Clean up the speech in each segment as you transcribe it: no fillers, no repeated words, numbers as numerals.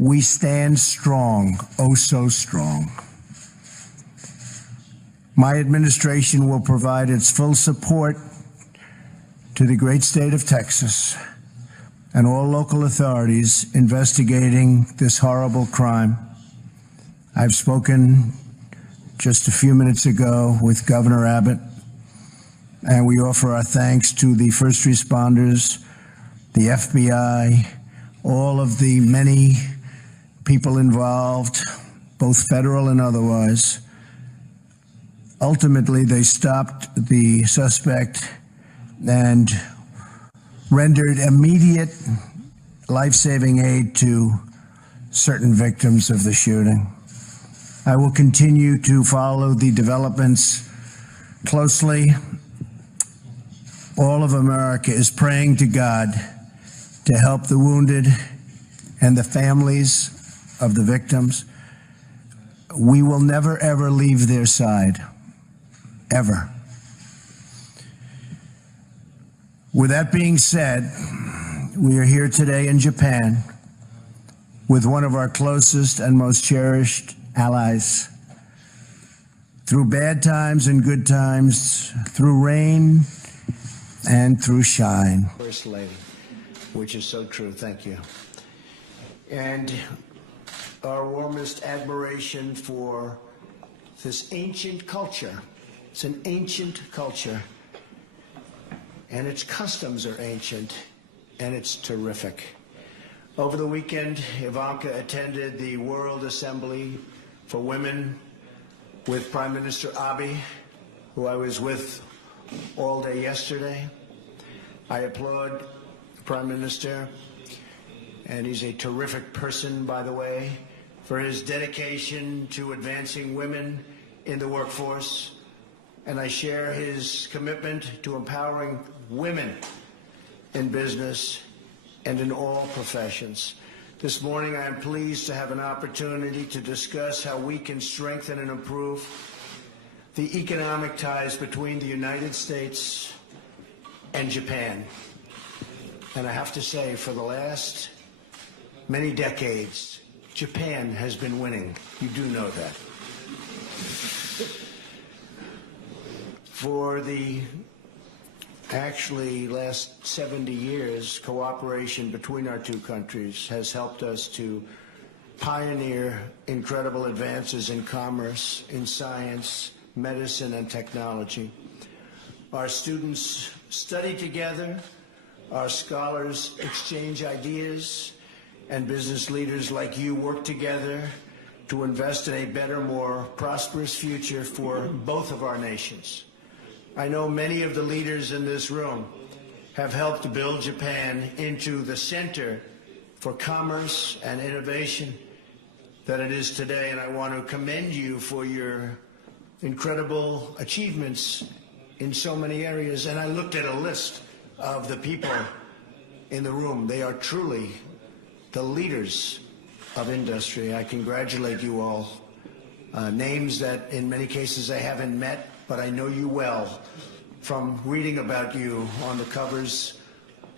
We stand strong, oh so strong. My administration will provide its full support to the great state of Texas and all local authorities investigating this horrible crime. I've spoken just a few minutes ago with Governor Abbott, and we offer our thanks to the first responders, the FBI, all of the many people involved, both federal and otherwise. Ultimately, they stopped the suspect and rendered immediate life-saving aid to certain victims of the shooting. I will continue to follow the developments closely. All of America is praying to God to help the wounded and the families of the victims. We will never, ever leave their side, ever. With that being said, we are here today in Japan with one of our closest and most cherished allies. Through bad times and good times, through rain and through shine. First Lady, which is so true, thank you. And our warmest admiration for this ancient culture. It's an ancient culture, and its customs are ancient, and it's terrific. Over the weekend, Ivanka attended the World Assembly for Women with Prime Minister Abe, who I was with all day yesterday. I applaud the Prime Minister, and he's a terrific person, by the way, for his dedication to advancing women in the workforce. And I share his commitment to empowering women in business and in all professions. This morning, I am pleased to have an opportunity to discuss how we can strengthen and improve the economic ties between the United States and Japan. And I have to say, for the last many decades, Japan has been winning. You do know that. For the actually last 70 years, cooperation between our two countries has helped us to pioneer incredible advances in commerce, in science, medicine, and technology. Our students study together, our scholars exchange ideas, and business leaders like you work together to invest in a better, more prosperous future for both of our nations. I know many of the leaders in this room have helped to build Japan into the center for commerce and innovation that it is today, and I want to commend you for your incredible achievements in so many areas. And I looked at a list of the people in the room. They are truly the leaders of industry. I congratulate you all. Names that in many cases I haven't met, but I know you well from reading about you on the covers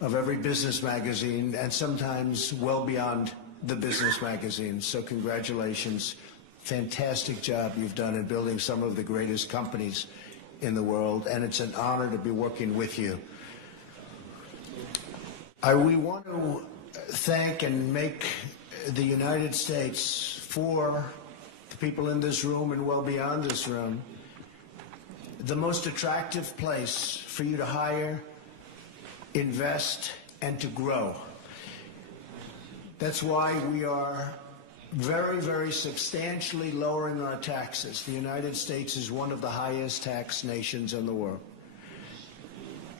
of every business magazine and sometimes well beyond the business magazine. So congratulations. Fantastic job you've done in building some of the greatest companies in the world, and it's an honor to be working with you. We want to thank and make the United States, for the people in this room and well beyond this room, the most attractive place for you to hire, invest, and to grow. That's why we are very, very substantially lowering our taxes. The United States is one of the highest tax nations in the world.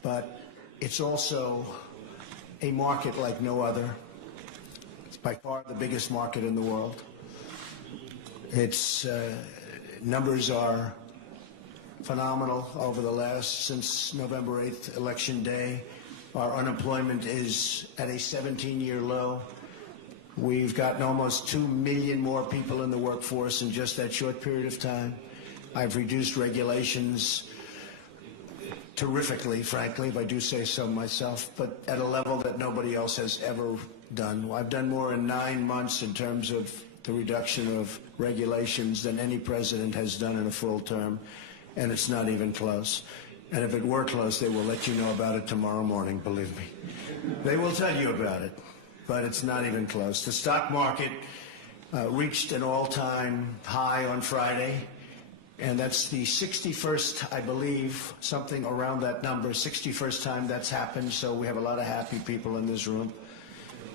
But it's also a market like no other. It's by far the biggest market in the world. Its numbers are phenomenal over the last, since November 8th, Election Day. Our unemployment is at a 17-year low. We've gotten almost 2 million more people in the workforce in just that short period of time. I've reduced regulations terrifically, frankly, if I do say so myself, but at a level that nobody else has ever done. I've done more in 9 months in terms of the reduction of regulations than any president has done in a full term, and it's not even close. And if it were close, they will let you know about it tomorrow morning, believe me. They will tell you about it, but it's not even close. The stock market reached an all-time high on Friday, and that's the 61st, I believe, something around that number, 61st time that's happened, so we have a lot of happy people in this room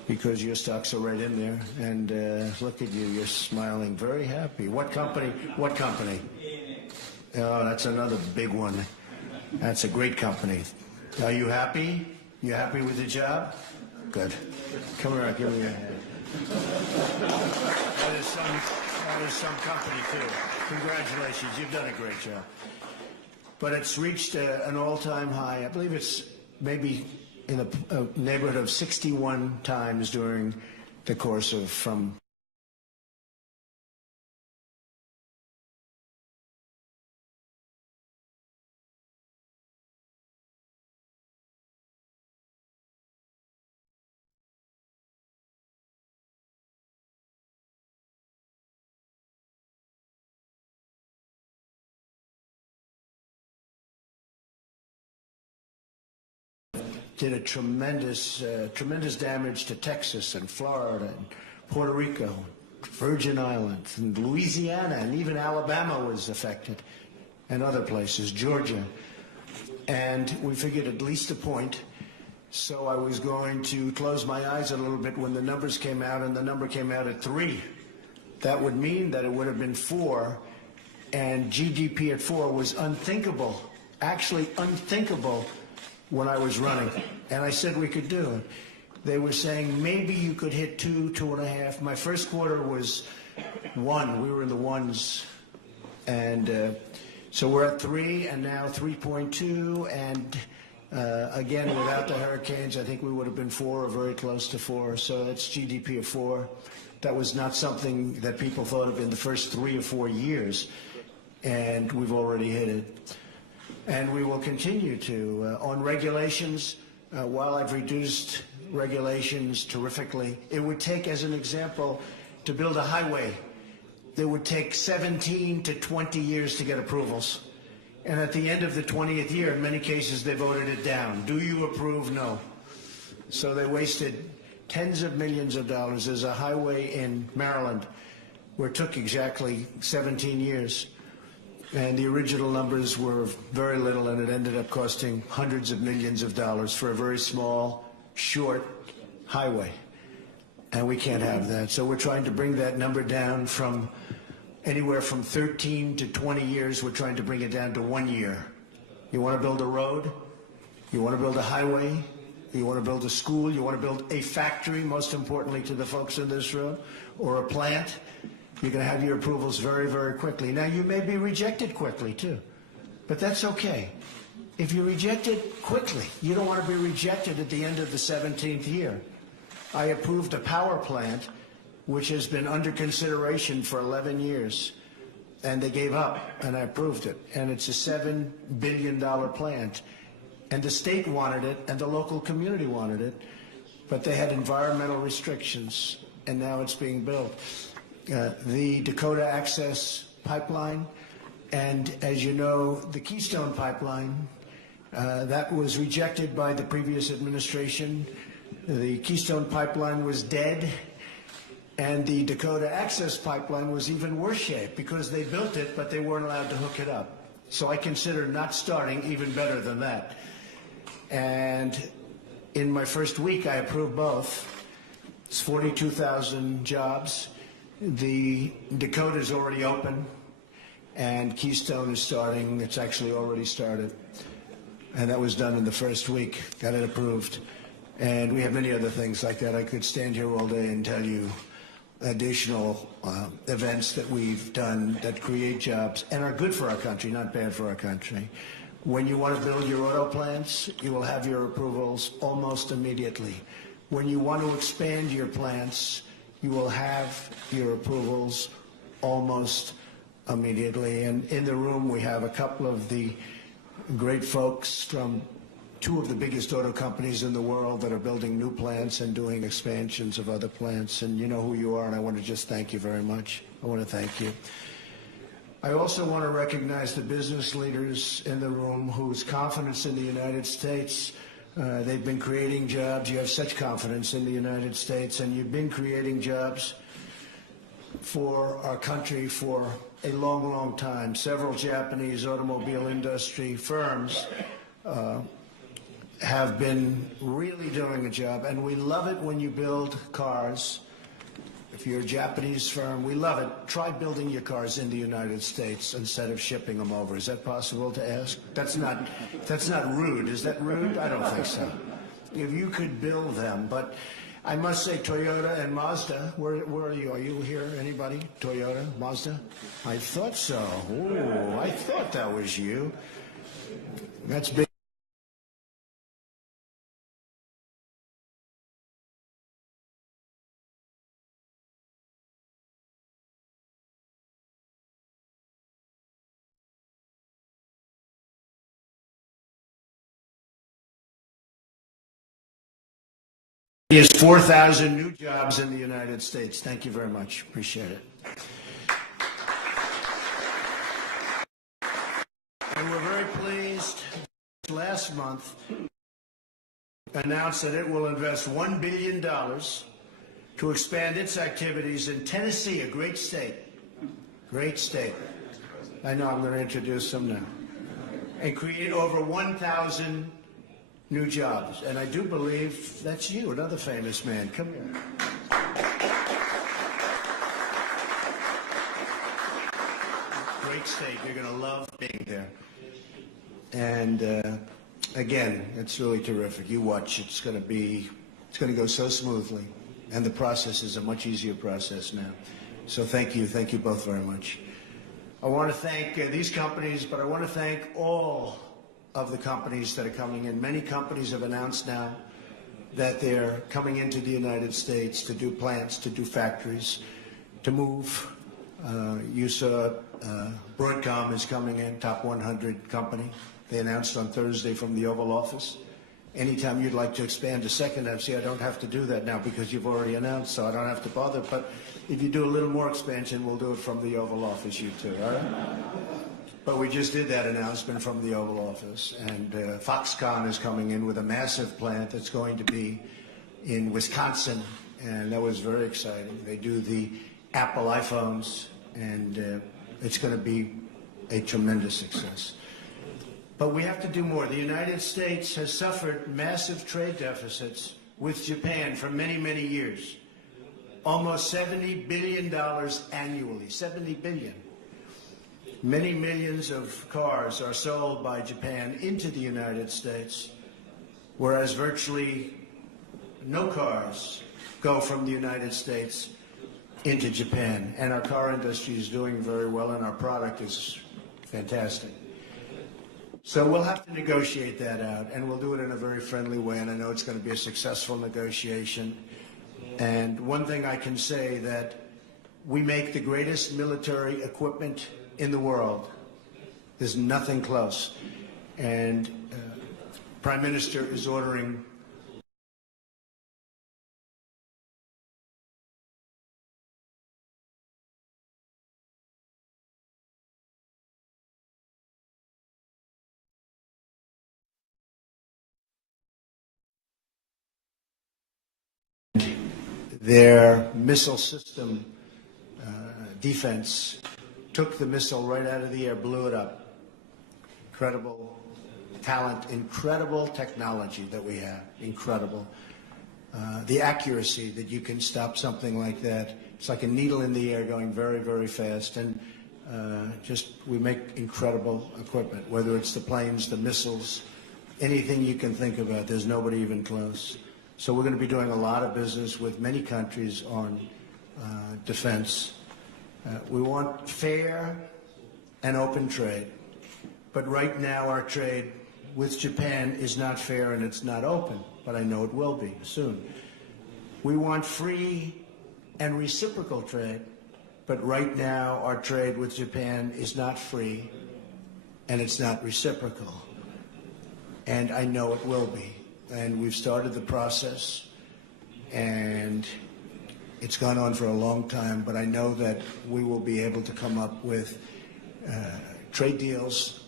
because your stocks are right in there. And look at you, you're smiling, very happy. What company? What company? Oh, that's another big one. That's a great company. Are you happy? You happy with the job? Good. Come here, give me your hand. That is some company, too. Congratulations, you've done a great job. But it's reached an all-time high. I believe it's maybe in a neighborhood of 61 times during the course of from did a tremendous damage to Texas and Florida and Puerto Rico, Virgin Islands, and Louisiana, and even Alabama was affected, and other places, Georgia. And we figured at least a point, so I was going to close my eyes a little bit when the numbers came out, and the number came out at 3. That would mean that it would have been 4, and GDP at 4 was unthinkable, actually unthinkable, when I was running, and I said we could do it. They were saying maybe you could hit 2, 2.5. My first quarter was 1. We were in the ones, and so we're at 3, and now 3.2, and again, without the hurricanes, I think we would have been 4 or very close to 4. So that's GDP of 4. That was not something that people thought of in the first 3 or 4 years, and we've already hit it. And we will continue to. On regulations, while I've reduced regulations terrifically, it would take, as an example, to build a highway, it would take 17 to 20 years to get approvals. And at the end of the 20th year, in many cases, they voted it down. Do you approve? No. So they wasted tens of millions of dollars. There's a highway in Maryland where it took exactly 17 years. And the original numbers were very little, and it ended up costing hundreds of millions of dollars for a very small, short highway. And we can't have that. So we're trying to bring that number down from anywhere from 13 to 20 years. We're trying to bring it down to 1 year. You want to build a road? You want to build a highway? You want to build a school? You want to build a factory, most importantly to the folks in this room, or a plant? You're going to have your approvals very, very quickly. Now, you may be rejected quickly, too, but that's okay. If you're rejected quickly, you don't want to be rejected at the end of the 17th year. I approved a power plant which has been under consideration for 11 years, and they gave up, and I approved it. And it's a $7 billion plant, and the state wanted it, and the local community wanted it, but they had environmental restrictions, and now it's being built. The Dakota Access Pipeline, and as you know, the Keystone Pipeline, that was rejected by the previous administration. The Keystone Pipeline was dead, and the Dakota Access Pipeline was even worse shape because they built it, but they weren't allowed to hook it up. So I consider not starting even better than that. And in my first week, I approved both. It's 42,000 jobs. The Dakota is already open, and Keystone is starting. It's actually already started, and that was done in the first week. Got it approved, and we have many other things like that. I could stand here all day and tell you additional events that we've done that create jobs and are good for our country, not bad for our country. When you want to build your auto plants, you will have your approvals almost immediately. When you want to expand your plants, you will have your approvals almost immediately. And in the room, we have a couple of the great folks from two of the biggest auto companies in the world that are building new plants and doing expansions of other plants. And you know who you are, and I want to just thank you very much. I want to thank you. I also want to recognize the business leaders in the room whose confidence in the United States, they've been creating jobs. You have such confidence in the United States, and you've been creating jobs for our country for a long, long time. Several Japanese automobile industry firms have been really doing a job, and we love it when you build cars. If you're a Japanese firm, we love it. Try building your cars in the United States instead of shipping them over. Is that possible to ask? That's not rude. Is that rude? I don't think so. If you could build them, but I must say Toyota and Mazda, where are you? Are you here? Anybody? Toyota, Mazda? I thought so. Ooh, I thought that was you. That's big. He has 4,000 new jobs in the United States. Thank you very much. Appreciate it. And we're very pleased. Last month, announced that it will invest $1 billion to expand its activities in Tennessee, a great state. Great state. I know I'm going to introduce them now. And create over 1,000 new jobs. And I do believe that's you, another famous man. Come here. Great state. You're going to love being there. And again, it's really terrific. You watch. It's going to go so smoothly. And the process is a much easier process now. So thank you. Thank you both very much. I want to thank these companies, but I want to thank all of the companies that are coming in. Many companies have announced now that they're coming into the United States to do plants, to do factories, to move. You saw Broadcom is coming in, top 100 company. They announced on Thursday from the Oval Office. Anytime you'd like to expand a second MC, I don't have to do that now because you've already announced, so I don't have to bother. But if you do a little more expansion, we'll do it from the Oval Office, you too, all right? But we just did that announcement from the Oval Office, and Foxconn is coming in with a massive plant that's going to be in Wisconsin, and that was very exciting. They do the Apple iPhones, and it's going to be a tremendous success. But we have to do more. The United States has suffered massive trade deficits with Japan for many, many years. Almost $70 billion annually, $70 billion. Many millions of cars are sold by Japan into the United States, whereas virtually no cars go from the United States into Japan. And our car industry is doing very well, and our product is fantastic. So we'll have to negotiate that out, and we'll do it in a very friendly way, and I know it's going to be a successful negotiation. And one thing I can say, that we make the greatest military equipment in the world. There's nothing close. And Prime Minister is ordering their missile system defense, took the missile right out of the air, blew it up. Incredible talent, incredible technology that we have, incredible. The accuracy that you can stop something like that. It's like a needle in the air going very, very fast. And we make incredible equipment, whether it's the planes, the missiles, anything you can think about. There's nobody even close. So we're going to be doing a lot of business with many countries on defense. We want fair and open trade. But right now our trade with Japan is not fair and it's not open, but I know it will be soon. We want free and reciprocal trade, but right now our trade with Japan is not free and it's not reciprocal. and I know it will be. And we've started the process, and it's gone on for a long time, but I know that we will be able to come up with trade deals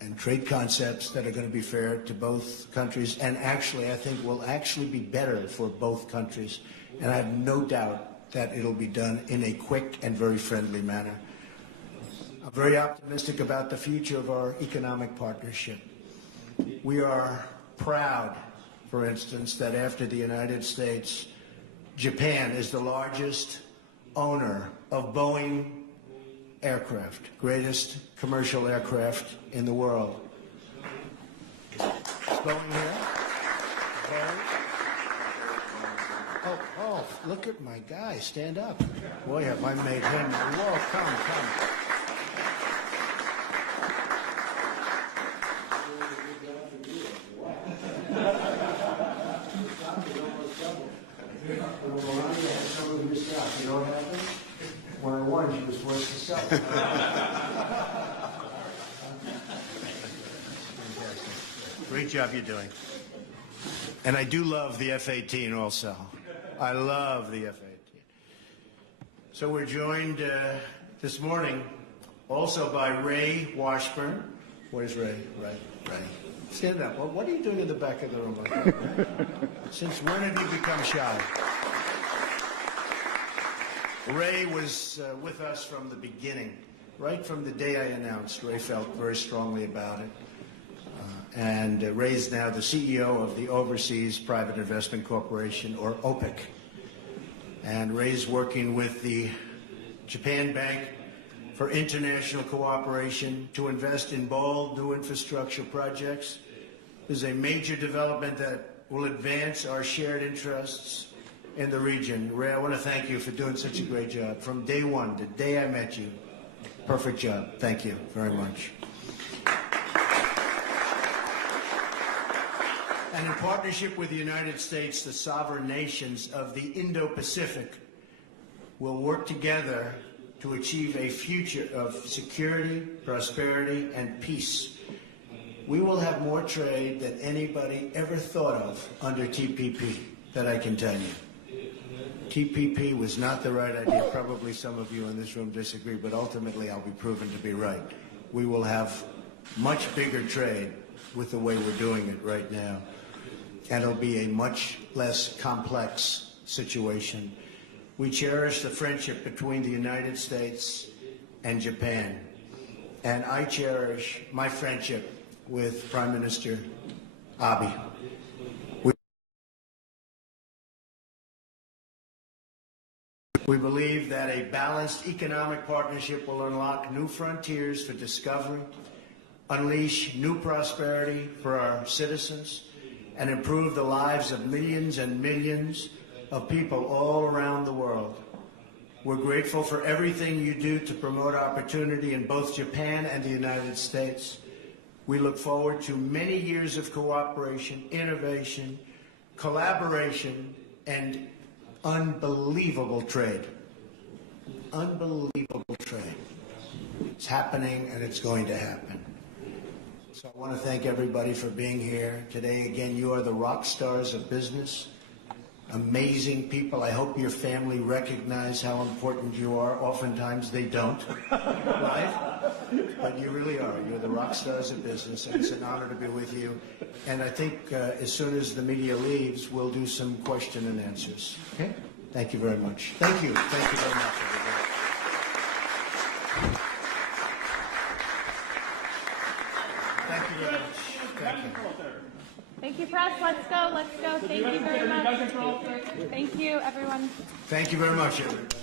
and trade concepts that are going to be fair to both countries, and actually I think will actually be better for both countries. And I have no doubt that it'll be done in a quick and very friendly manner. I'm very optimistic about the future of our economic partnership. We are proud, for instance, that after the United States, Japan is the largest owner of Boeing aircraft, greatest commercial aircraft in the world. Is Boeing here? Boeing? Oh, look at my guy. Stand up. Boy, have I made him. Whoa, come. You know what happened? When I won, she was forced to sell. Great job you're doing. And I do love the F-18 also. I love the F-18. So we're joined this morning also by Ray Washburn. Where's Ray? Ray. Stand up. Well, what are you doing in the back of the room like that? Since when have you become shy? Ray was with us from the beginning, right from the day I announced. Ray felt very strongly about it. And Ray's now the CEO of the Overseas Private Investment Corporation, or OPIC. And Ray's working with the Japan Bank for International Cooperation to invest in bold new infrastructure projects. This is a major development that will advance our shared interests in the region. Ray, I want to thank you for doing such a great job. From day one, the day I met you, perfect job. Thank you very much. And in partnership with the United States, the sovereign nations of the Indo-Pacific will work together to achieve a future of security, prosperity, and peace. We will have more trade than anybody ever thought of under TPP, that I can tell you. TPP was not the right idea. Probably some of you in this room disagree, but ultimately I'll be proven to be right. We will have much bigger trade with the way we're doing it right now, and it'll be a much less complex situation. We cherish the friendship between the United States and Japan, and I cherish my friendship with Prime Minister Abe. We believe that a balanced economic partnership will unlock new frontiers for discovery, unleash new prosperity for our citizens, and improve the lives of millions and millions of people all around the world. We're grateful for everything you do to promote opportunity in both Japan and the United States. We look forward to many years of cooperation, innovation, collaboration, and unbelievable trade. Unbelievable trade. It's happening, and it's going to happen. So I want to thank everybody for being here today. Again, you are the rock stars of business. Amazing people. I hope your family recognize how important you are. Oftentimes they don't, right? But you really are. You're the rock stars of business, and it's an honor to be with you. And I think as soon as the media leaves, we'll do some question and answers. Okay? Thank you very much. Thank you. Thank you very much, everybody. Thank you very much. Thank you. Thank you, press. Let's go. Let's go. Thank you very much. Thank you, everyone. Thank you very much, everybody.